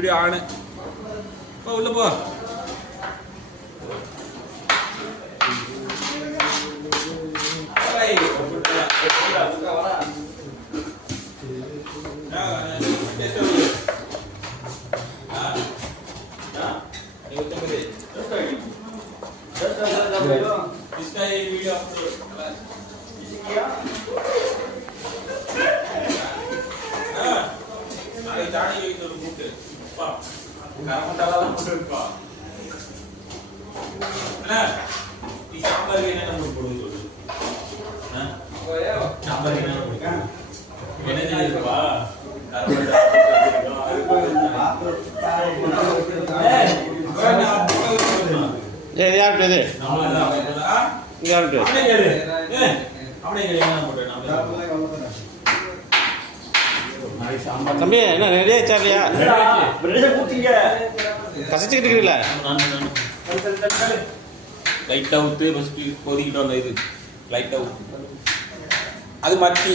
Video ஆனு போ உள்ள போ. इसका ये वीडियो अपलोड किया हां आई जाने ये तो बुक पा काम डाला पा ना ಈ ಸಾಂಬಾರ್ ಏನೇನ ಮಾಡ್ಕೊಡೋದು ಹಾಂ ಓಯೋ ಸಾಂಬಾರ್ ಏನೇನ ಮಾಡ್ಕೊಡೋದು ಏನೇನ ಇಲ್ವಾ ஏ யார் இது யார் இது தம்பி என்ன நிறைய சார்லியா கசச்சிக்கிட்டு இருக்கிறீங்களா லைட் அவுத்து பஸ்க்கு கொதிக்கிட்டு வந்த இது லைட் அவுட் அது மத்தி